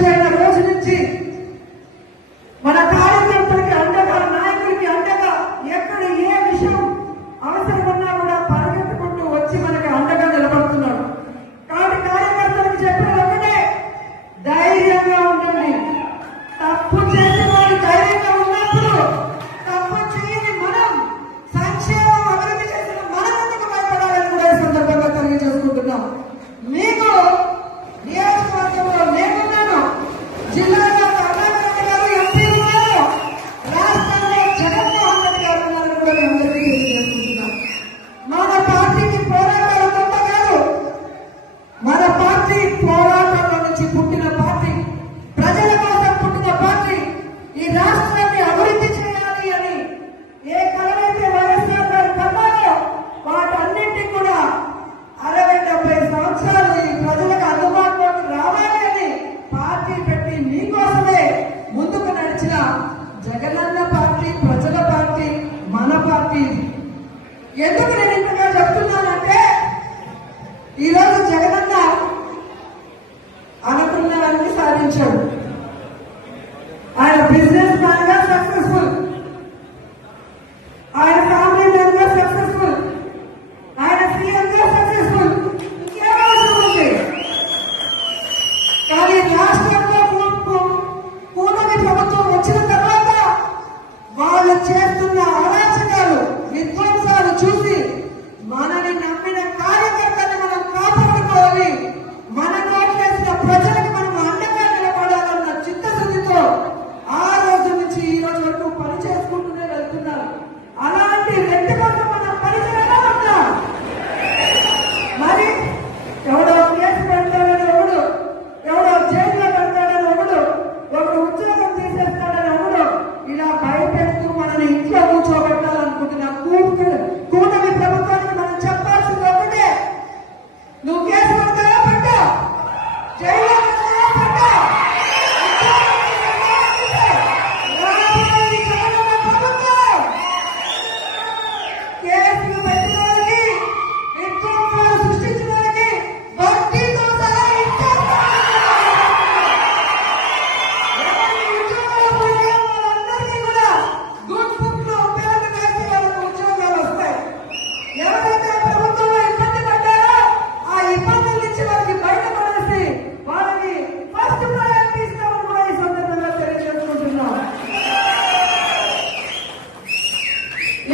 అధ్యక్షుడైన రోజు నుంచి మన కార్యకర్తలకి అండగా, నాయకులకి అండగా, ఎక్కడ ఏ విషయం అవసరమన్నా కూడా పరిగెత్తుకుంటూ వచ్చి మనకి అండగా నిలబడుతున్నాడు. కాబట్టి కార్యకర్తలకు చెప్పిన ఒకటే, ధైర్యంగా ఉండండి. తప్పు చేసిన వాళ్ళు ధైర్యంగా ఉన్నప్పుడు తప్పు చేయని మనం, సంక్షేమం అభివృద్ధి చేసిన మనం ఎందుకు భయపడాలని కూడా ఈ సందర్భంగా తెలియజేసుకుంటున్నాం. మీకు నియోజకవర్గంలో నేనున్నాను, జిల్లాలో కరుణాకర్ గారు ఎంపీ ఉన్నారు, రాష్ట్రంలో జగన్మోహన్ రెడ్డి గారు ఉన్నారని కూడా మేము అందరికీ తెలియజేసుకుంటున్నాం. మన పార్టీకి పోరాటాల తప్ప కాదు, మన పార్టీ పోరాటంలో నుంచి పుట్టిన పార్టీ, ప్రజల కోసం పుట్టిన పార్టీ. ఈ రాష్ట్రాన్ని అభివృద్ధి చేయాలి అని ఏ కలవైతే వైఎస్ఆర్ గారు కన్నారో వాటన్నింటినీ కూడా 60-70 సంవత్సరాలు ఈ ప్రజలకు అందుబాటులోకి రావాలి అని పార్టీ పెట్టి మీకోసమే ముందుకు నడిచిన జగనన్న పార్టీ, ప్రజల పార్టీ, మన పార్టీ. ఎందుకు నేను ఇంతగా చెప్తున్నానంటే, ఈరోజు జగనన్న అనుకున్నవన్నీ సాధించాడు. ఆయన బిజినెస్ మ్యాన్ గా సక్సెస్ఫుల్, ఆయన ఫ్యామిలీ మ్యాన్ గా సక్సెస్ఫుల్, ఆయన సీఎం గా సక్సెస్ఫుల్. ఇంకేం అవసరం ఉంది? కానీ రాష్ట్రంలో కూటమి ప్రభుత్వం వచ్చిన తర్వాత వాళ్ళు చేస్తున్న అరాచకాలు, విధ్వంసాలు చూసి మనని నమ్మిన కార్యకర్తని మనం కాపాడుకోవాలి, మన కోట్లేసిన ప్రజలకు మనం అండగా నిలబడాలన్న చిత్తశుద్ధితో ఆ రోజు నుంచి ఈ రోజు వరకు పని చేసుకుంటూనే వెళ్తున్నారు. అలాంటి వ్యక్తి కోసం మనం పరిచయంగా ఉంటాం. మరి ఎవడో కేసు పెడతాడని ఒకడు, ఎవడో జైల్లో పెడతాడని ఒకడు ఉద్యోగం తీసేస్తాడని ఒకడు ఇలా భయపెడుతూ మనని ఇంట్లో కూర్చోబెట్టాలనుకుంటున్న కూటమి ప్రభుత్వానికి మనం చెప్పాల్సింది ఒకటే, నువ్వు కేసు పెడతావా పెట్టా, జైల్లో పెట్టా, కేసులు పెట్టిన వాళ్ళకి, విధ్వంసాలు సృష్టించిన వాళ్ళకి వడ్డీతో సహా ఇచ్చేస్తాం. ఉద్యోగాలు పోయిన వాళ్ళందరికీ కూడా గుడ్ బుక్ లో పేరు వేసి వాళ్ళకి ఉద్యోగాలు వస్తాయి. ఎవరైతే ప్రభుత్వంలో ఇబ్బంది పడ్డారో ఆ ఇబ్బందుల నుంచి వాళ్ళకి బయటపడేసి వాళ్ళకి ఫస్ట్ ప్రయారిటీ ఇస్తామని కూడా ఈ సందర్భంగా తెలియజేసుకుంటున్నాం.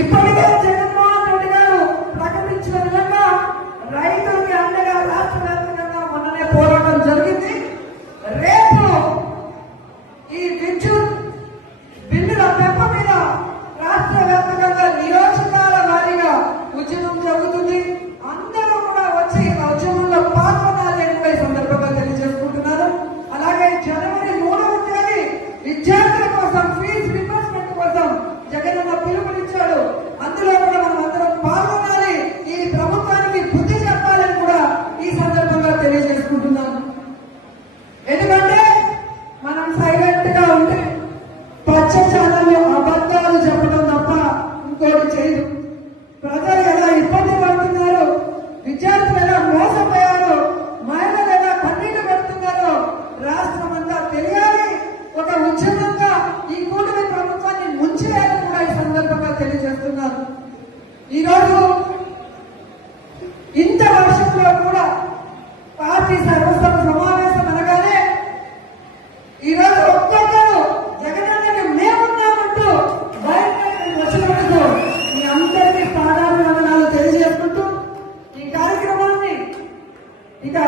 ఇప్పటికే జగన్మోహన్ రెడ్డి గారు ప్రకటించిన విధంగా రైతులకి అండగా రాష్ట్ర వ్యాప్తంగా మొన్ననే పోరాటం జరిగింది. రేపు ఈ విద్యుత్ బిల్లుల పెంప మీద రాష్ట్ర వ్యాప్తంగా నియోజకాల వారీగా ఉద్యమం జరుగుతుంది. అందరూ కూడా వచ్చి ఆ ఉద్యమంలో పాల్గొనాలని కూడా ఈ సందర్భంగా తెలియజేసుకుంటున్నారు. అలాగే జనవరి 3వ తేదీ విద్యార్థుల కోసం ఫీజు రియంబర్స్మెంట్ కోసం జగనన్న పిలుపునిచ్చాడు. అందులో కూడా మనం అందరం పాల్గొనాలి, ఈ ప్రభుత్వానికి బుద్ధి చెప్పాలని కూడా ఈ సందర్భంగా తెలియజేసుకుంటున్నాను. ఎందుకంటే మనం సైలెంట్ గా ఉంటే పచ్చ ఛానల్లో అబద్ధాలు చెప్పడం తప్ప ఇంకోటి చేయదు. ప్రజలు ఎలా ఇబ్బంది పడుతున్నారు, విద్యార్థులు ఎలా మోసపోయారు, మహిళలు ఎలా కన్నీళ్లు పెడుతున్నారో రాష్ట్రం అంతా తెలియాలి. ఒక ఉద్యమంగా ఈ కూటమి ప్రభుత్వాన్ని ముంచివేయాలని కూడా ఈ సందర్భంగా తెలియజేస్తున్నారు. ఈరోజు ఇంత వర్షంలో కూడా పార్టీ సర్వసభ సమావేశం అనగానే ఈరోజు ఒక్కొక్కరు జగనన్నకి మేమున్నామంటూ బయటకు వచ్చినందుకు మీ అందరికీ పాదాభివందనాలు తెలియజేసుకుంటూ ఈ కార్యక్రమాన్ని ఇక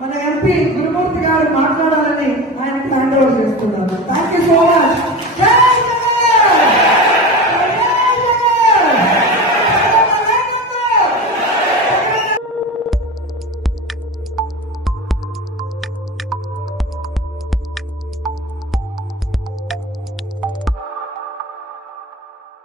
మన ఎంపీ గురుమూర్తి గారు మాట్లాడాలని ఆయనకి హ్యాండ్ ఓవర్ చేస్తున్నాను.